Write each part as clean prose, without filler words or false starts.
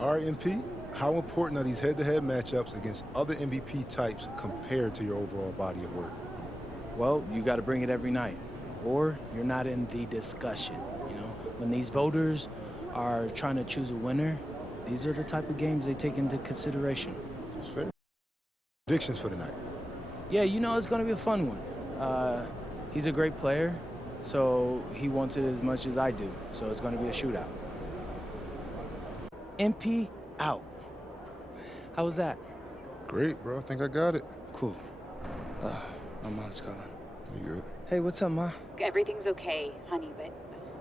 All right, MP, how important are these head-to-head matchups against other MVP types compared to your overall body of work? Well, you got to bring it every night, or you're not in the discussion. When these voters are trying to choose a winner, these are the type of games they take into consideration. That's fair. Predictions for tonight. Yeah, it's going to be a fun one. He's a great player, so he wants it as much as I do, so it's going to be a shootout. MP out. How was that? Great, bro. I think I got it. Cool. My mom's calling. You good? Hey, what's up, Ma? Everything's okay, honey, but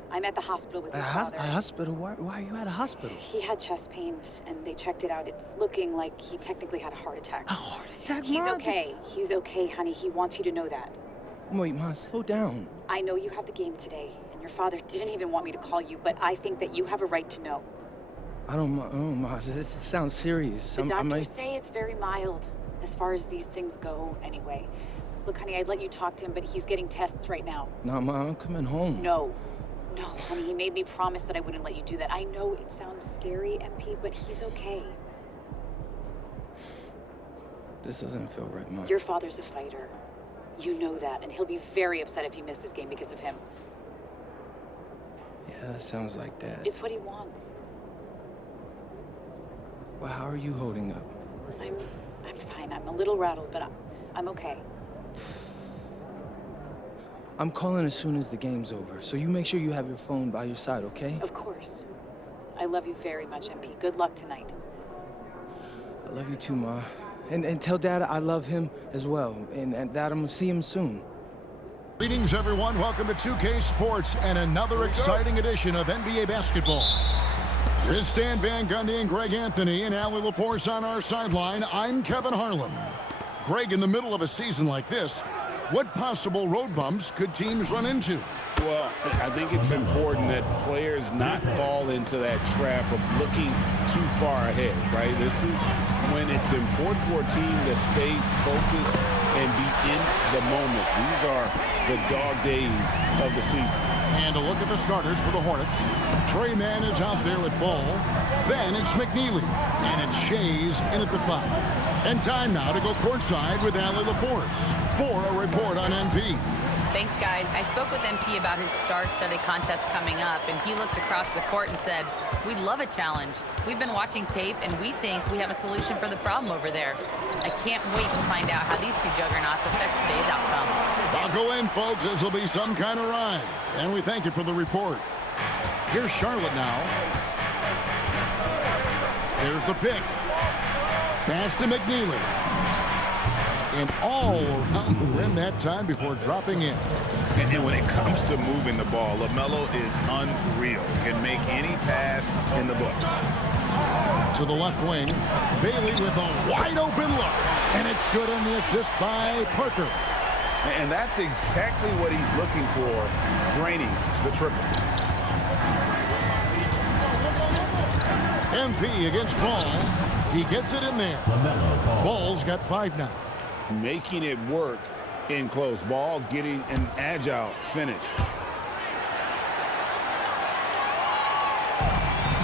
I'm at the hospital with your father. A hospital? Why are you at a hospital? He had chest pain, and they checked it out. It's looking like he technically had a heart attack. A heart attack, He's Ma? okay. He's okay, honey. He wants you to know that. Wait, Ma, slow down. I know you have the game today, and your father didn't even want me to call you, but I think that you have a right to know. I don't, Ma, it sounds serious. The doctors say it's very mild, as far as these things go, anyway. Look, honey, I'd let you talk to him, but he's getting tests right now. No, Ma, I'm coming home. No, honey, he made me promise that I wouldn't let you do that. I know it sounds scary, MP, but he's okay. This doesn't feel right, Ma. Your father's a fighter. You know that, and he'll be very upset if you miss this game because of him. Yeah, that sounds like Dad. It's what he wants. Well, how are you holding up? I'm fine. I'm a little rattled, but I'm okay. I'm calling as soon as the game's over, so you make sure you have your phone by your side, okay? Of course. I love you very much, MP. Good luck tonight. I love you too, Ma. And tell Dad I love him as well, and that I'm gonna see him soon. Greetings, everyone. Welcome to 2K Sports and another exciting edition of NBA basketball. Here's Stan Van Gundy and Greg Anthony and Allie LaForce on our sideline. I'm Kevin Harlan. Greg, in the middle of a season like this, what possible road bumps could teams run into? Well, I think it's important that players not fall into that trap of looking too far ahead, right? This is when it's important for a team to stay focused and be in the moment. These are the dog days of the season. And a look at the starters for the Hornets. Trey Mann is out there with ball. Then it's McNeely. And it's Shays in at the 5. And time now to go courtside with Allie LaForce for a report on MP. Thanks, guys. I spoke with MP about his star-studded contest coming up, and he looked across the court and said, "We'd love a challenge. We've been watching tape, and we think we have a solution for the problem over there." I can't wait to find out how these two juggernauts affect today's outcome. I'll go in, folks. This will be some kind of ride. And we thank you for the report. Here's Charlotte now. There's the pick. Pass to McNeely. And all around the rim that time before dropping in. And when it comes to moving the ball, LaMelo is unreal. Can make any pass in the book. To the left wing, Bailey with a wide open look. And it's good on the assist by Parker. And that's exactly what he's looking for, draining the triple. MP against Ball. He gets it in there. Ball's got 5 now. Making it work in close. Ball getting an agile finish.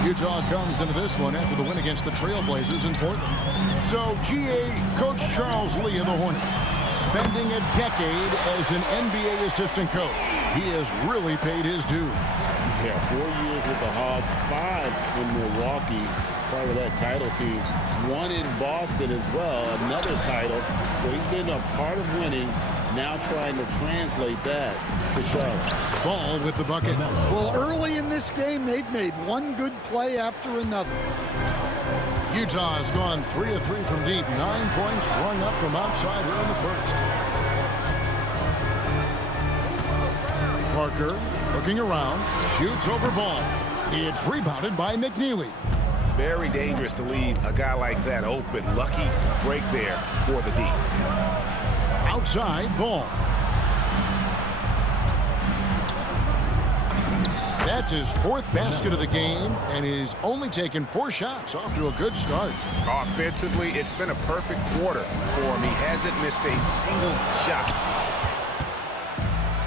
Utah comes into this one after the win against the Trailblazers in Portland. So, GA Coach Charles Lee of the Hornets, spending a decade as an NBA assistant coach. He has really paid his due. Yeah, 4 years with the Hogs, 5 in Milwaukee, part of that title team. 1 in Boston as well, another title. So he's been a part of winning, now trying to translate that to Charlotte. Ball with the bucket. Well, early in this game, they've made one good play after another. Utah has gone 3 of 3 from deep. 9 points flung up from outside here in the first. Parker looking around, shoots over Ball. It's rebounded by McNeely. Very dangerous to leave a guy like that open. Lucky break there for the deep. Outside Ball. That's his 4th basket of the game, and he's only taken 4 shots. Off to a good start. Offensively, it's been a perfect quarter for him. He hasn't missed a single shot.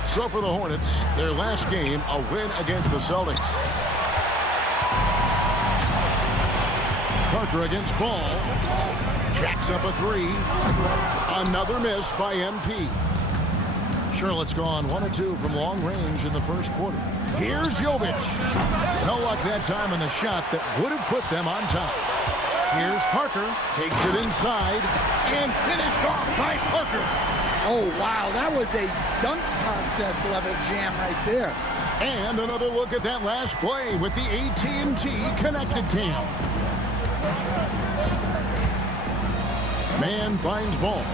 So for the Hornets, their last game, a win against the Celtics. Parker against Ball. Jacks up a three. Another miss by MP. Charlotte's gone 1 of 2 from long range in the first quarter. Here's Jovic. No luck that time on the shot that would have put them on top. Here's Parker. Takes it inside and finished off by Parker. Oh, wow, that was a dunk contest level jam right there. And another look at that last play with the AT&T Connected Cam. Man finds Ball.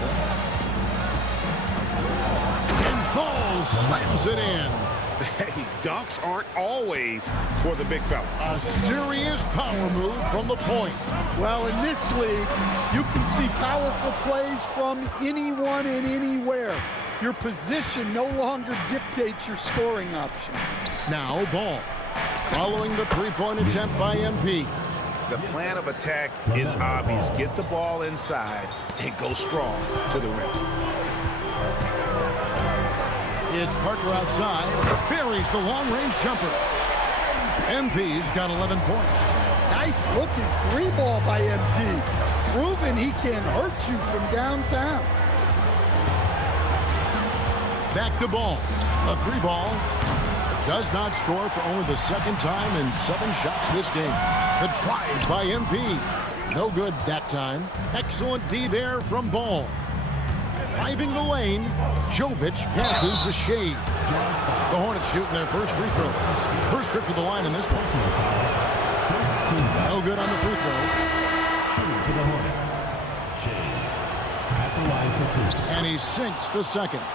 And Ball slams it in. Hey, dunks aren't always for the big fella. A serious power move from the point. Well, in this league, you can see powerful plays from anyone and anywhere. Your position no longer dictates your scoring options. Now Ball. Following the three-point attempt by MP. The plan of attack is obvious. Get the ball inside and go strong to the rim. It's Parker outside. Buries the long-range jumper. MP's got 11 points. Nice looking three ball by MP. Proving he can hurt you from downtown. Back to Ball. A three ball. Does not score for only the second time in 7 shots this game. The drive by MP. No good that time. Excellent D there from Ball. Driving the lane, Jovic passes to Shea. The Hornets shooting their first free throws. First trip to the line in this one. No good on the free throw. Shooting for the Hornets. Shays at the line for 2. And he sinks the second.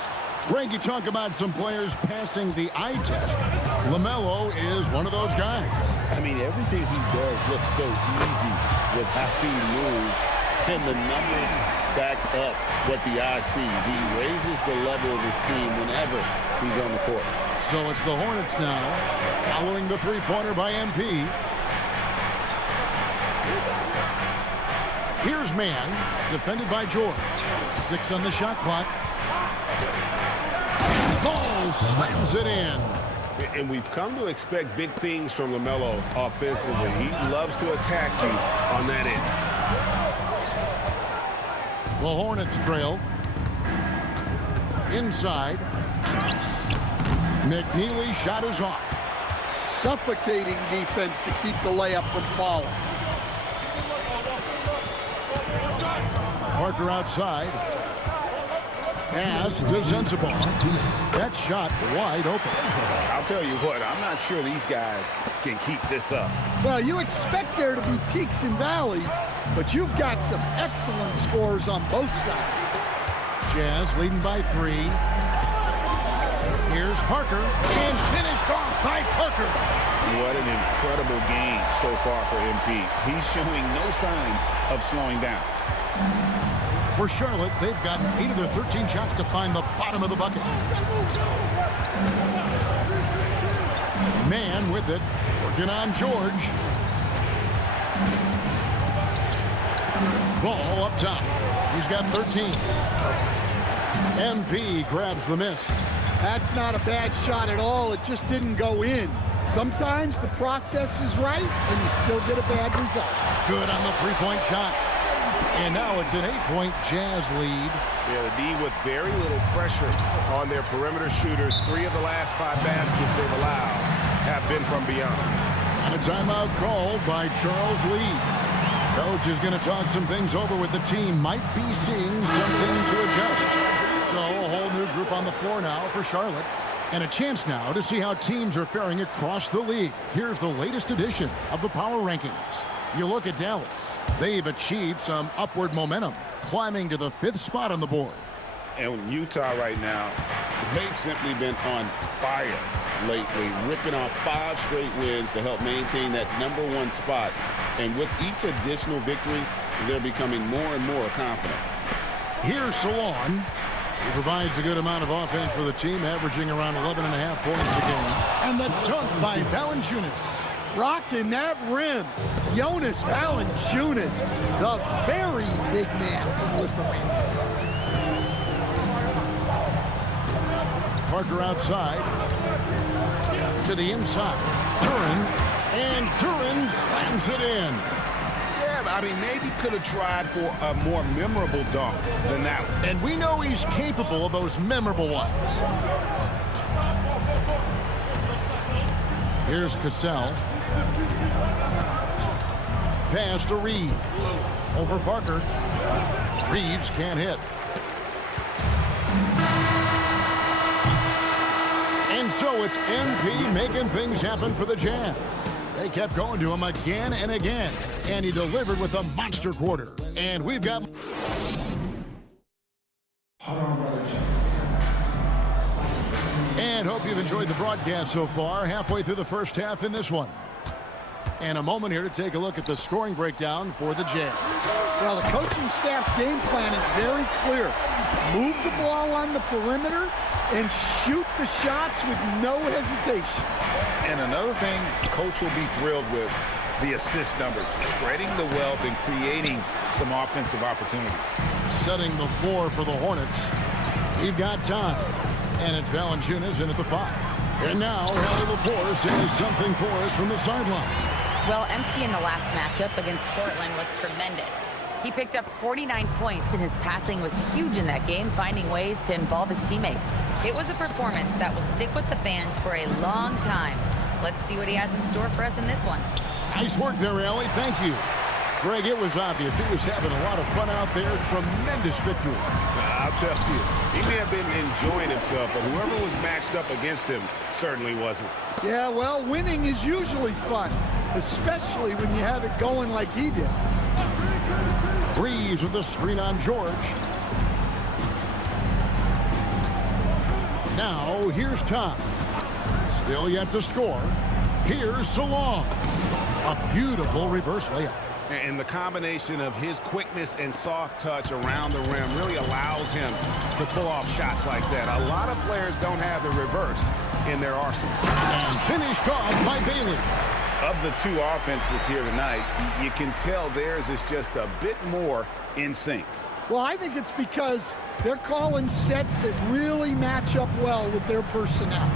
Greg, you talk about some players passing the eye test. LaMelo is one of those guys. I mean, everything he does looks so easy with how he moves, and the numbers back up what the eye sees. He raises the level of his team whenever he's on the court. So it's the Hornets now, following the three-pointer by MP. Here's Man, defended by George. 6 on the shot clock. Ball slams it in. And we've come to expect big things from LaMelo offensively. He loves to attack you on that end. The Hornets trail. Inside. McNeely shot is off. Suffocating defense to keep the layup from falling. Parker outside. Pass to Sensible. That shot wide open. I'll tell you what, I'm not sure these guys can keep this up. Well, you expect there to be peaks and valleys, but you've got some excellent scores on both sides. Jazz leading by 3. Here's Parker, and finished off by Parker. What an incredible game so far for MP. He's showing no signs of slowing down. For Charlotte, they've gotten 8 of their 13 shots to find the bottom of the bucket. Man with it, working on George. Ball up top. He's got 13. MP grabs the miss. That's not a bad shot at all. It just didn't go in. Sometimes the process is right, and you still get a bad result. Good on the three-point shot. And now it's an 8-point Jazz lead. Yeah, the D with very little pressure on their perimeter shooters. 3 of the last 5 baskets they've allowed have been from beyond. And a timeout called by Charles Lee. Coach is going to talk some things over with the team. Might be seeing something to adjust. So a whole new group on the floor now for Charlotte. And a chance now to see how teams are faring across the league. Here's the latest edition of the Power Rankings. You look at Dallas. They've achieved some upward momentum, climbing to the 5th spot on the board. And Utah right now, they've simply been on fire lately, ripping off 5 straight wins to help maintain that #1 spot. And with each additional victory, they're becoming more and more confident. Here's Salon. He provides a good amount of offense for the team, averaging around 11.5 points a game. And the dunk by Valanciunas. Rocking that rim. Jonas Valanciunas, the very big man from Lithuania. Parker outside. To the inside. Duren. And Duren slams it in. Yeah, I mean, maybe could have tried for a more memorable dunk than that one. And we know he's capable of those memorable ones. Here's Cassell. Pass to Reeves. Over Parker. Reeves can't hit. And so it's MP making things happen for the Jazz. They kept going to him again and again, and he delivered with a monster quarter. And we've got... And hope you've enjoyed the broadcast so far, halfway through the first half in this one. And a moment here to take a look at the scoring breakdown for the Jazz. Well, the coaching staff's game plan is very clear. Move the ball on the perimeter and shoot the shots with no hesitation. And another thing, coach will be thrilled with the assist numbers, spreading the wealth and creating some offensive opportunities. Setting the floor for the Hornets. We've got time. And it's Valanciunas in at the 5. And now, Hallie Laporte says something for us from the sideline. Well, MP in the last matchup against Portland was tremendous. He picked up 49 points, and his passing was huge in that game, finding ways to involve his teammates. It was a performance that will stick with the fans for a long time. Let's see what he has in store for us in this one. Nice work there, Allie. Thank you. Greg, it was obvious he was having a lot of fun out there. Tremendous victory. I'll tell you, he may have been enjoying himself, but whoever was matched up against him certainly wasn't. Yeah, well, winning is usually fun, especially when you have it going like he did. Reeves with the screen on George. Now, here's Tom. Still yet to score. Here's Salon. A beautiful reverse layup. And the combination of his quickness and soft touch around the rim really allows him to pull off shots like that. A lot of players don't have the reverse in their arsenal. And finished off by Bailey. Of the two offenses here tonight, you can tell theirs is just a bit more in sync. Well, I think it's because they're calling sets that really match up well with their personnel.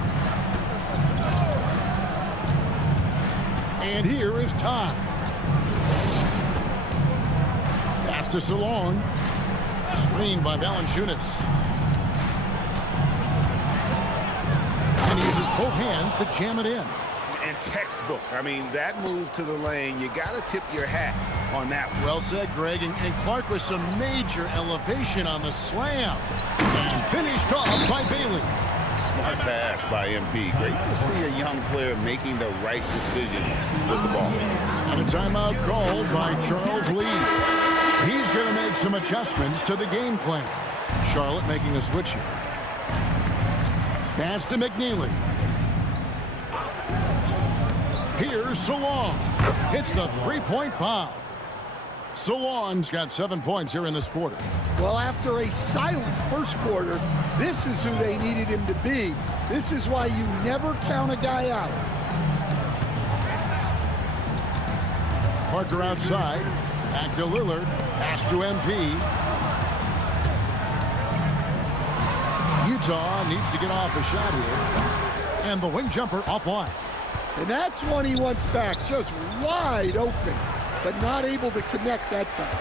And here is Todd. Pass to Salon. Screened by Valanciunas. And he uses both hands to jam it in. And textbook. I mean, that move to the lane, you got to tip your hat on that one. Well said, Greg. And Clark with some major elevation on the slam. And finished off by Bailey. Smart pass by MP. Great to see a young player making the right decisions with the ball. And a timeout called by Charles Lee. He's going to make some adjustments to the game plan. Charlotte making a switch here. Pass to McNeely. Here's Salon. Hits the three-point bomb. Salon's got 7 points here in this quarter. Well, after a silent first quarter, this is who they needed him to be. This is why you never count a guy out. Parker outside. Back to Lillard. Pass to MP. Utah needs to get off a shot here. And the wing jumper offline. And that's one he wants back, just wide open, but not able to connect that time.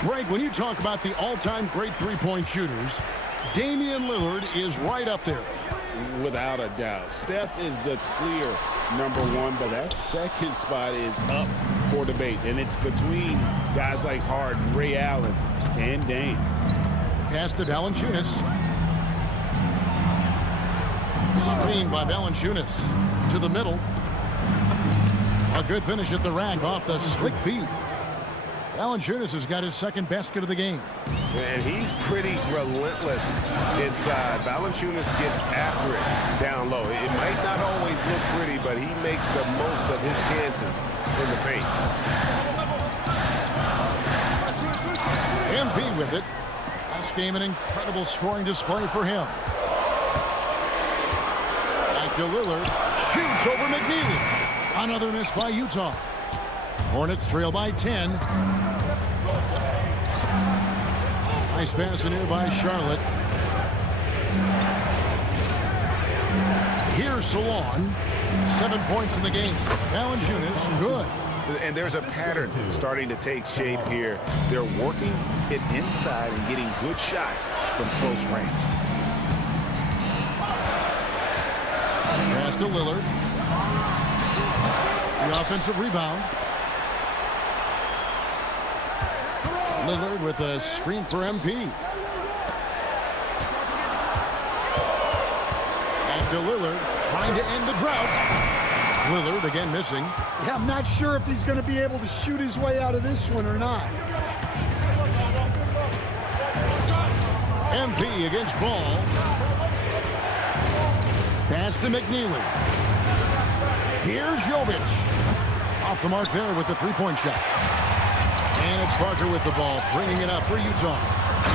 Greg, when you talk about the all-time great three-point shooters, Damian Lillard is right up there. Without a doubt. Steph is the clear #1, but that second spot is up for debate. And it's between guys like Harden, Ray Allen, and Dame. Pass to Valanciunas. Screen by Valanciunas to the middle. A good finish at the rack off the slick feed. Valanciunas has got his second basket of the game. And he's pretty relentless inside. Valanciunas gets after it down low. It might not always look pretty, but he makes the most of his chances in the paint. MP with it. Last game, an incredible scoring display for him. Back to Lillard. Shoots over McNeely. Another miss by Utah. Hornets trail by 10. Nice pass in here by Charlotte. Here's Salon. 7 points in the game. Valanciunas, good. And there's a pattern starting to take shape here. They're working it inside and getting good shots from close range. Pass to Lillard. The offensive rebound. Lillard with a screen for MP. Back to Lillard, trying to end the drought. Lillard again missing. Yeah, I'm not sure if he's going to be able to shoot his way out of this one or not. MP against Ball. Pass to McNeely. Here's Jovic. Off the mark there with the three-point shot. And it's Parker with the ball, bringing it up for Utah.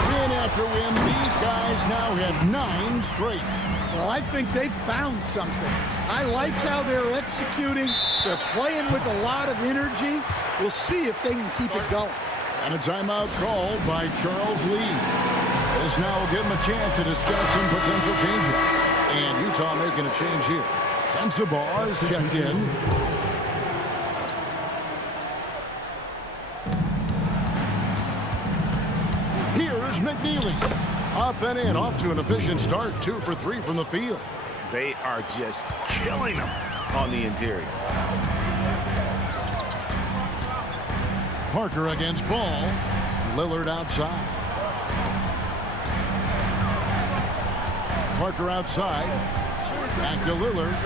Win after win, these guys now have 9 straight. Well, I think they've found something. I like how they're executing. They're playing with a lot of energy. We'll see if they can keep it going. And a timeout called by Charles Lee. This now will give them a chance to discuss some potential changes. And Utah making a change here. Sensabaugh is checked in. Here's McNeely. Up and in, off to an efficient start. 2 for 3 from the field. They are just killing them on the interior. Parker against Ball. Lillard outside. Parker outside. Back to Lillard.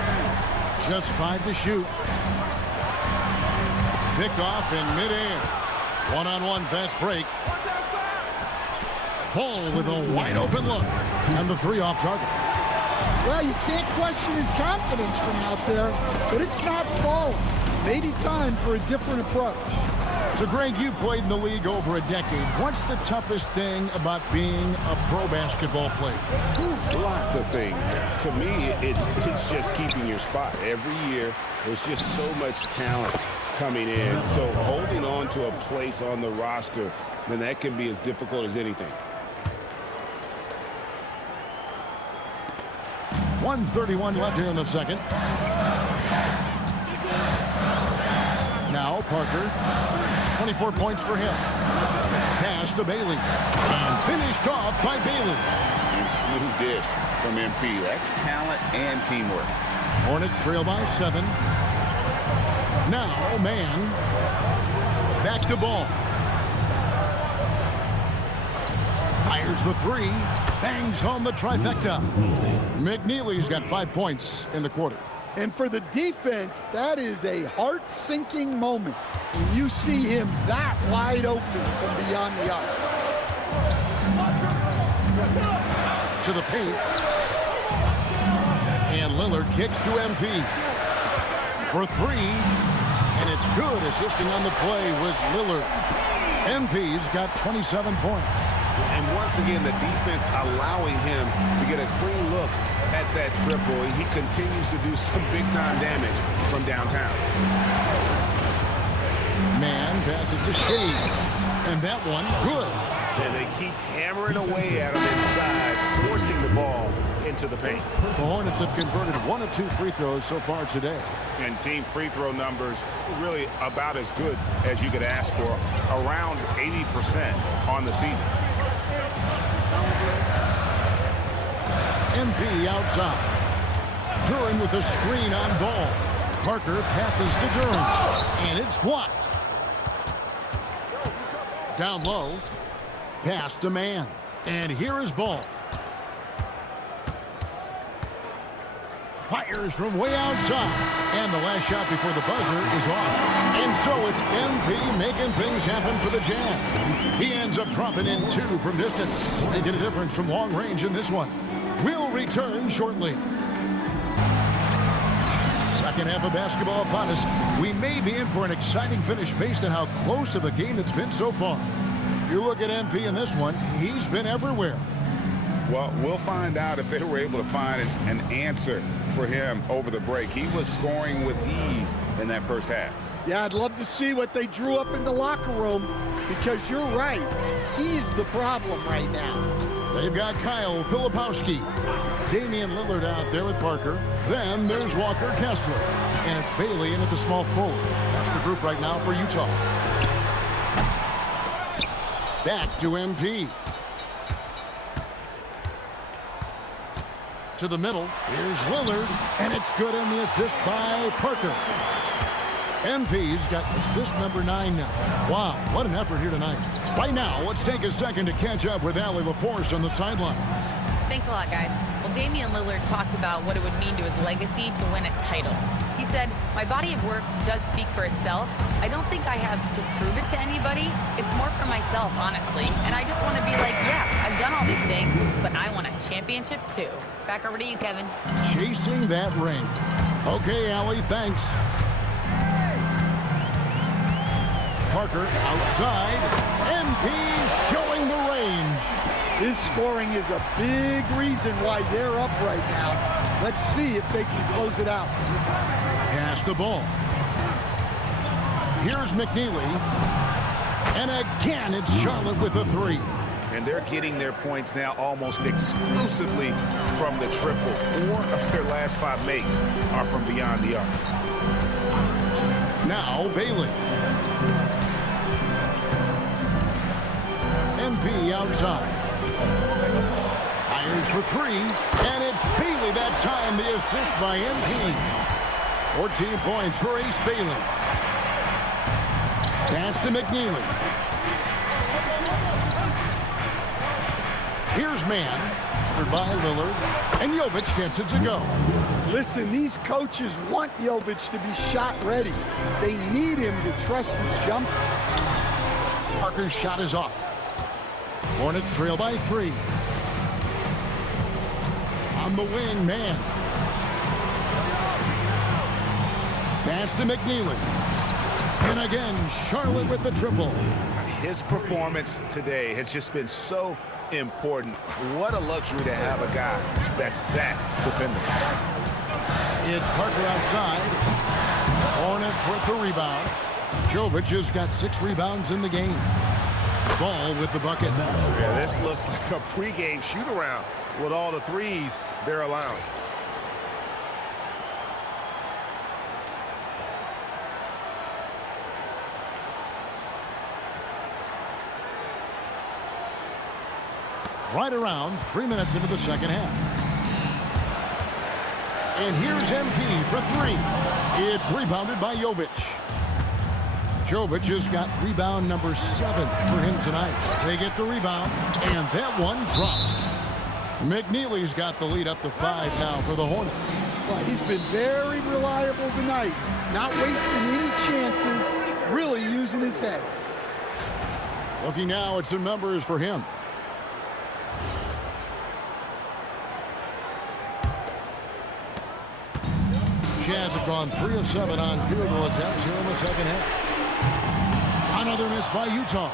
Just 5 to shoot. Pick off in midair. One-on-one fast break. Ball with a wide open look. And the 3 off target. Well, you can't question his confidence from out there, but it's not falling. Maybe time for a different approach. So, Greg, you played in the league over a decade. What's the toughest thing about being a pro basketball player? Lots of things. To me, it's just keeping your spot. Every year, there's just so much talent coming in. So holding on to a place on the roster, then that can be as difficult as anything. 1:31 left here in the second. Now Parker, 24 points for him. Pass to Bailey. And finished off by Bailey. And smooth dish from MP. That's talent and teamwork. Hornets trail by 7. Now, man. Back to Ball. Fires the 3. Bangs home the trifecta. McNeely's got 5 points in the quarter. And for the defense, that is a heart-sinking moment when you see him that wide open from beyond the arc. To the paint. And Lillard kicks to MP. For 3. And it's good. Assisting on the play was Lillard. MP's got 27 points. And once again, the defense allowing him to get a clean look at that triple. He continues to do some big-time damage from downtown. Man passes to Shade. And that one, good. And they keep hammering away at him inside, forcing the ball into the paint. The Hornets have converted 1 of 2 free throws so far today. And team free throw numbers really about as good as you could ask for, around 80% on the season. MP outside. Duran with a screen on Ball. Parker passes to Duran. And it's blocked. Down low. Pass to Man. And here is Ball. Fires from way outside. And the last shot before the buzzer is off. And so it's MP making things happen for the Jazz. He ends up dropping in 2 from distance. Making a difference from long range in this one. We'll return shortly. Second half of basketball upon us. We may be in for an exciting finish based on how close of a game it's been so far. You look at MP in this one, he's been everywhere. Well, we'll find out if they were able to find an answer for him over the break. He was scoring with ease in that first half. Yeah, I'd love to see what they drew up in the locker room because you're right. He's the problem right now. They've got Kyle Filipowski. Damian Lillard out there with Parker. Then there's Walker Kessler. And it's Bailey in at the small forward. That's the group right now for Utah. Back to MP. To the middle. Here's Lillard. And it's good on the assist by Parker. MP's got assist number 9 now. Wow, what an effort here tonight. Right now, let's take a second to catch up with Allie LaForce on the sideline. Thanks a lot, guys. Well, Damian Lillard talked about what it would mean to his legacy to win a title. He said, my body of work does speak for itself. I don't think I have to prove it to anybody. It's more for myself, honestly. And I just want to be like, yeah, I've done all these things, but I want a championship too. Back over to you, Kevin. Chasing that ring. Okay, Allie, thanks. Parker outside. MP showing the range. His scoring is a big reason why they're up right now. Let's see if they can close it out. Pass the ball. Here's McNeely. And again, it's Charlotte with a 3. And they're getting their points now almost exclusively from the triple. 4 of their last 5 makes are from beyond the arc. Now Bailey. MP outside. Fires for 3. And it's Bailey that time, the assist by MP. 14 points for Ace Bailey. Pass to McNeely. Here's man. Covered by Lillard. And Jovic gets it to go. Listen, these coaches want Jovic to be shot ready. They need him to trust his jump. Parker's shot is off. Hornets trail by 3. On the wing, man. Pass to McNeely. And again, Charlotte with the triple. His performance today has just been so important. What a luxury to have a guy that's that dependable. It's Parker outside. Hornets with the rebound. Jovic has got 6 rebounds in the game. Ball with the bucket. Yeah, this looks like a pregame shoot-around with all the threes they're allowing. Right around 3 minutes into the second half. And here's MP for 3. It's rebounded by Jovic. Jovic has got rebound number 7 for him tonight. They get the rebound, and that one drops. McNeely's got the lead up to 5 now for the Hornets. Well, he's been very reliable tonight. Not wasting any chances, really using his head. Looking now at some numbers for him. Jazz have gone 3 of 7 on field goal attempts here in the second half. Another miss by Utah.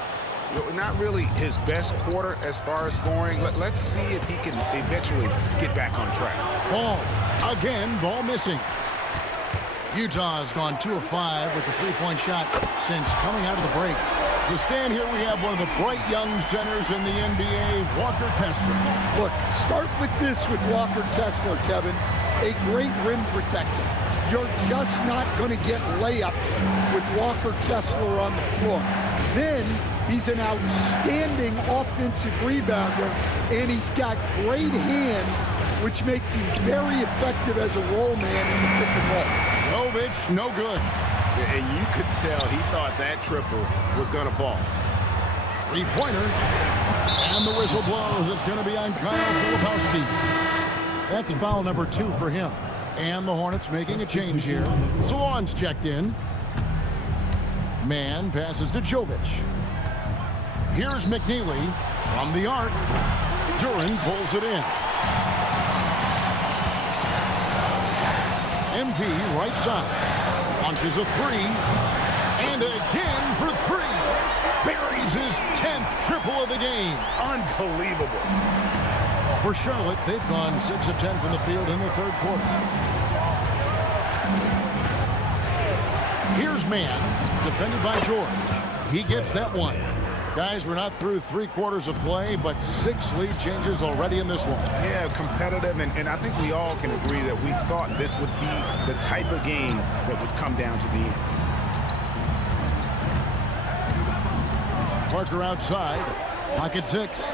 Not really his best quarter as far as scoring. Let's see if he can eventually get back on track. Ball. Again, ball missing. Utah has gone 2 of 5 with the 3-point shot since coming out of the break. To stand here, we have one of the bright young centers in the NBA, Walker Kessler. Look, start with this with Walker Kessler, Kevin. A great rim protector. You're just not going to get layups with Walker Kessler on the floor. Then he's an outstanding offensive rebounder, and he's got great hands, which makes him very effective as a roll man in the pick and roll. Jovic, no good. And you could tell he thought that triple was going to fall. 3-pointer. And the whistle blows. It's going to be on Kyle Filipowski. That's foul number 2 for him. And the Hornets making a change here. Salon's checked in. Man passes to Jovic. Here's McNeely from the arc. Duran pulls it in. MP right side. Launches a 3. And again for 3. Buries his 10th triple of the game. Unbelievable. For Charlotte, they've gone 6 of 10 from the field in the third quarter. Here's man, defended by George. He gets that one. Guys, we're not through 3/4 of play, but 6 lead changes already in this one. Yeah, competitive, and I think we all can agree that we thought this would be the type of game that would come down to the end. Parker outside. Pocket 6.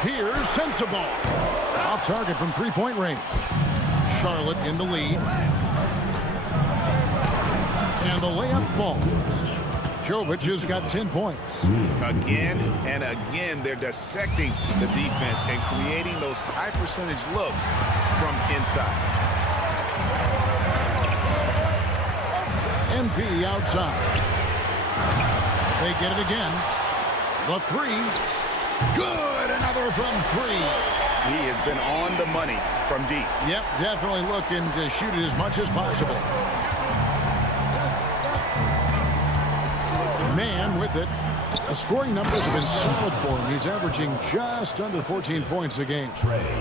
Here's Sensible. Off target from 3-point range. Charlotte in the lead. And the layup falls. Jovic has got 10 points. Again and again, they're dissecting the defense and creating those high percentage looks from inside. MP outside. They get it again. The 3. Good. Another from 3. He has been on the money from deep. Yep, definitely looking to shoot it as much as possible. Man with it. The scoring numbers have been solid for him. He's averaging just under 14 points a game.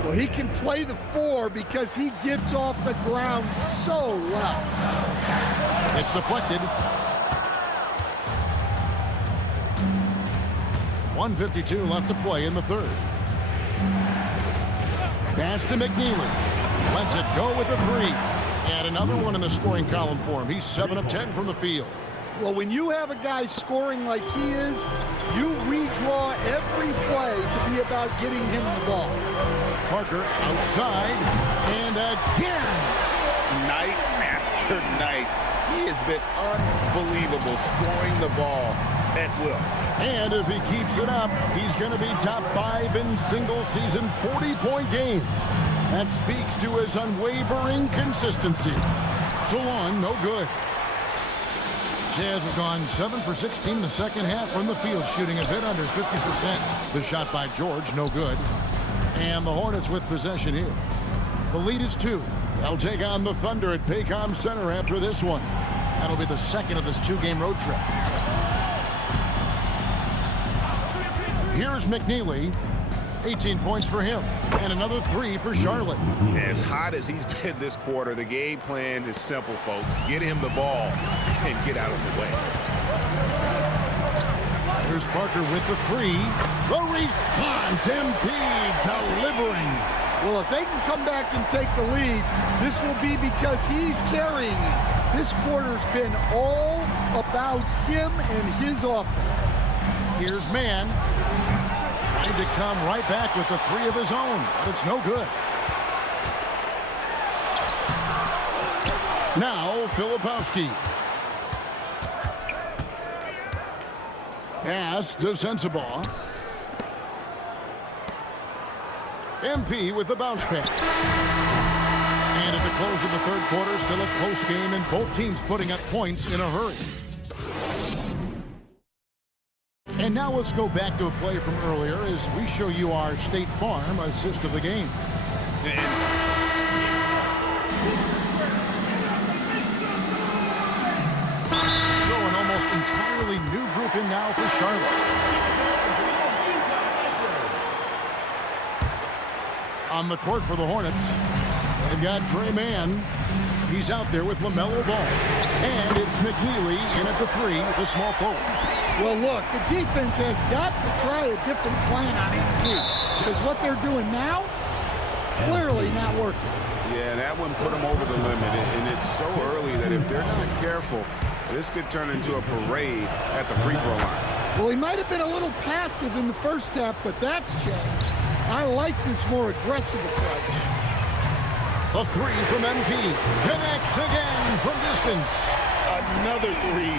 Well, he can play the 4 because he gets off the ground so well. It's deflected. 1:52 left to play in the third. Pass to McNeely. Lets it go with the 3. And another one in the scoring column for him. He's 7 of 10 from the field. Well, when you have a guy scoring like he is, you redraw every play to be about getting him the ball. Parker outside. And again. Night after night, he has been unbelievable scoring the ball at will. And if he keeps it up, he's going to be top 5 in single-season 40-point game. That speaks to his unwavering consistency. So on, no good. Jazz have gone 7 for 16 in the second half from the field, shooting a bit under 50%. The shot by George, no good. And the Hornets with possession here. The lead is 2. They'll take on the Thunder at Paycom Center after this one. That'll be the second of this 2-game road trip. Here's McNeely. 18 points for him. And another 3 for Charlotte. As hot as he's been this quarter, the game plan is simple, folks. Get him the ball and get out of the way. Here's Parker with the 3. The response, MP delivering. Well, if they can come back and take the lead, this will be because he's carrying it. This quarter's been all about him and his offense. Here's Man. Trying to come right back with the 3 of his own, but it's no good. Now, Filipowski. Pass to Sensible. MP with the bounce pass. And at the close of the third quarter, still a close game, and both teams putting up points in a hurry. And now let's go back to a play from earlier as we show you our State Farm assist of the game. So an almost entirely new group in now for Charlotte. On the court for the Hornets, they've got Trey Mann. He's out there with LaMelo Ball. And it's McNeely in at the 3, the small forward. Well, look, the defense has got to try a different plan on MP because what they're doing now is clearly not working. Yeah, that one put them over the limit, and it's so early that if they're not careful, this could turn into a parade at the free throw line. Well, he might have been a little passive in the first half, but that's changed. I like this more aggressive approach. A 3 from MP. Connects again from distance. Another 3.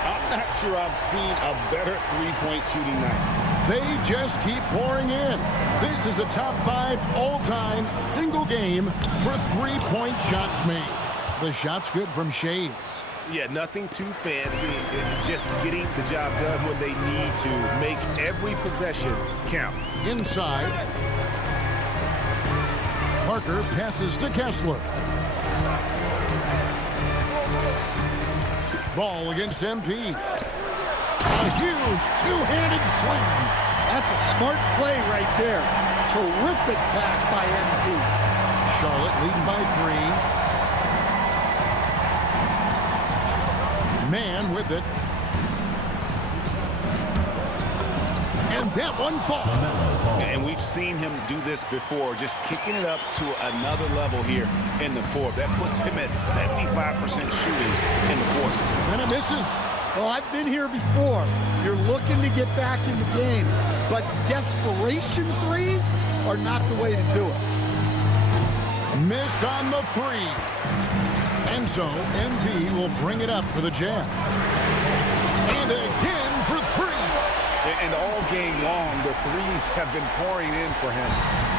I'm not sure I've seen a better three-point shooting night. They just keep pouring in. This is a top 5 all-time single game for 3-point shots made. The shot's good from Shades. Yeah, nothing too fancy. Just getting the job done when they need to. Make every possession count. Inside. Parker passes to Kessler. Ball against MP. A huge two-handed slam. That's a smart play right there. Terrific pass by MP. Charlotte leading by 3. Man with it. And that one falls. And we've seen him do this before, just kicking it up to another level here in the fourth. That puts him at 75% shooting in the fourth. And it misses. Well, I've been here before. You're looking to get back in the game, but desperation threes are not the way to do it. Missed on the three. And so MP will bring it up for the Jazz. And again for three. And all game long, the threes have been pouring in for him.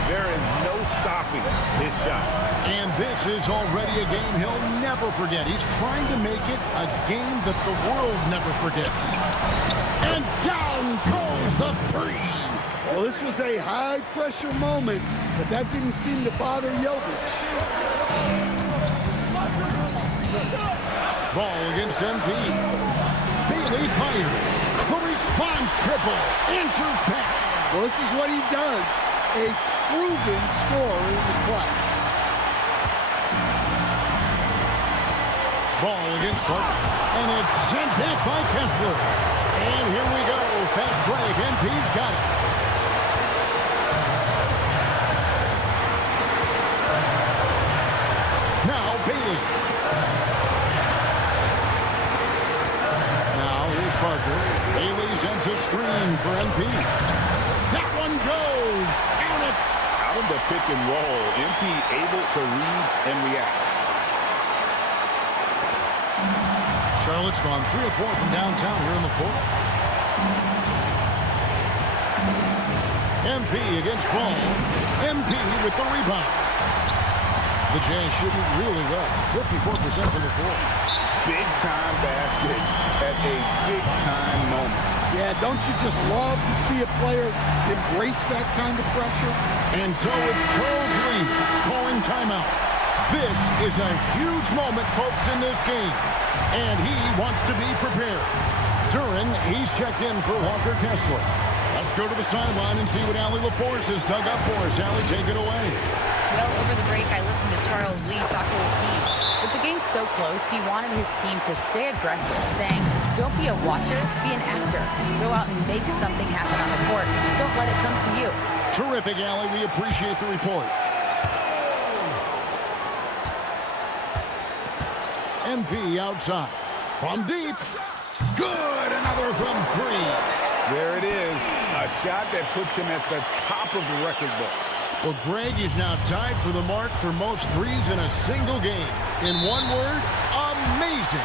There is no stopping his shot. And this is already a game he'll never forget. He's trying to make it a game that the world never forgets. And down goes the three. Well, this was a high-pressure moment, but that didn't seem to bother Jokic. Ball against MP. Bailey fires. The response triple. Answers back. Well, this is what he does. A proven scorer in the clutch. Ball against Clark. And it's sent back by Kessler. And here we go. Fast break. MP's got it. Now Bailey. Now here's Parker. Bailey sends a screen for MP. That one goes. Count it. Out of the pick and roll, MP able to read and react. Charlotte's gone 3 of 4 from downtown here in the fourth. MP against Ball. MP with the rebound. The Jazz shooting really well. 54% from the floor. Big-time basket at a big-time moment. Yeah, don't you just love to see a player embrace that kind of pressure? And so it's Charles Lee calling timeout. This is a huge moment, folks, in this game. And he wants to be prepared. Duran, he's checked in for Walker Kessler. Let's go to the sideline and see what Allie LaForce has dug up for us. Allie, take it away. Well, over the break, I listened to Charles Lee talk to his team. With the game so close, he wanted his team to stay aggressive, saying, don't be a watcher, be an actor. Go out and make something happen on the court. Don't let it come to you. Terrific, Allie. We appreciate the report. MP outside. From deep. Good. Another from three. There it is. A shot that puts him at the top of the record book. Well, Greg is now tied for the mark for most threes in a single game. In one word, amazing.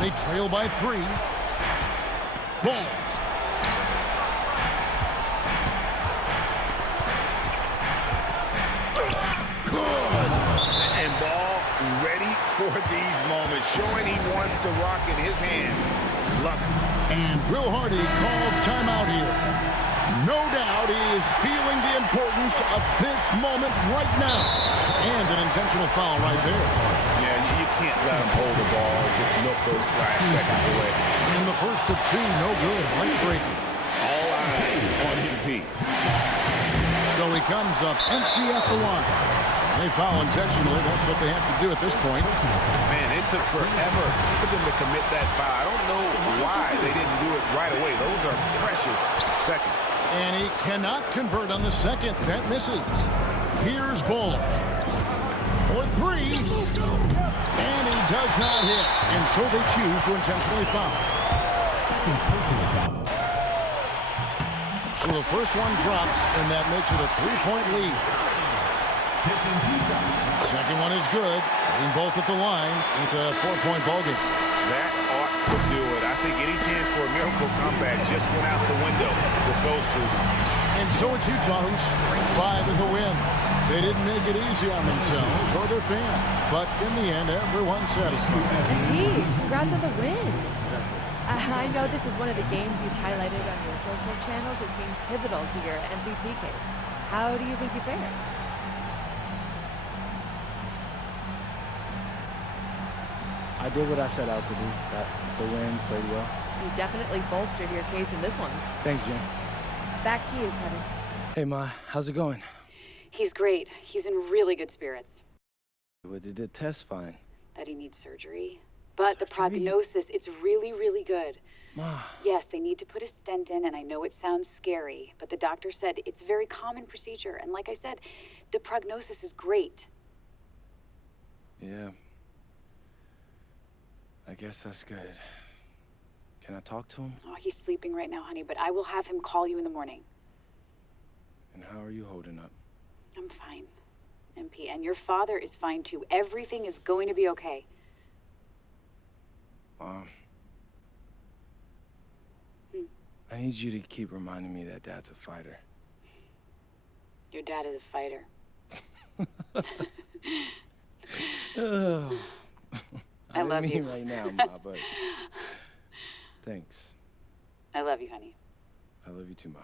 They trail by 3. Ball. For these moments, showing he wants the rock in his hands. Love it. And Will Hardy calls timeout here. No doubt he is feeling the importance of this moment right now. And an intentional foul right there. Yeah, you can't let him hold the ball. Just milk those 5 seconds away. And the first of 2, no good. Late breaking. All eyes on MP. So he comes up empty at the line. They foul intentionally. That's what they have to do at this point. Man, it took forever for them to commit that foul. I don't know why they didn't do it right away. Those are precious seconds. And he cannot convert on the second. That misses. Here's Bull. For 3. And he does not hit. And so they choose to intentionally foul. So the first one drops, and that makes it a 3-point lead. Second one is good. Hitting both at the line. It's a 4-point ballgame. That ought to do it. I think any chance for a miracle comeback just went out the window with those two. And so it's Utah who scraped by with the win. They didn't make it easy on themselves or their fans. But in the end, everyone's satisfied. Hey, congrats on the win. I know this is one of the games you've highlighted on your social channels as being pivotal to your MVP case. How do you think you fared? I did what I set out to do. Got the win, played well. You definitely bolstered your case in this one. Thanks, Jim. Back to you, Kevin. Hey, Ma, how's it going? He's great. He's in really good spirits. What did the test find? That he needs surgery. But the Surgery? prognosis, it's really, really good. Ma. Yes, they need to put a stent in, and I know it sounds scary, but the doctor said it's a very common procedure. And like I said, the prognosis is great. Yeah. I guess that's good. Can I talk to him? Oh, he's sleeping right now, honey, but I will have him call you in the morning. And how are you holding up? I'm fine, MP, and your father is fine too. Everything is going to be okay. Mom. I need you to keep reminding me that Dad's a fighter. Your dad is a fighter. I love didn't you. mean right now, Ma, but thanks. I love you, honey. I love you too, Ma.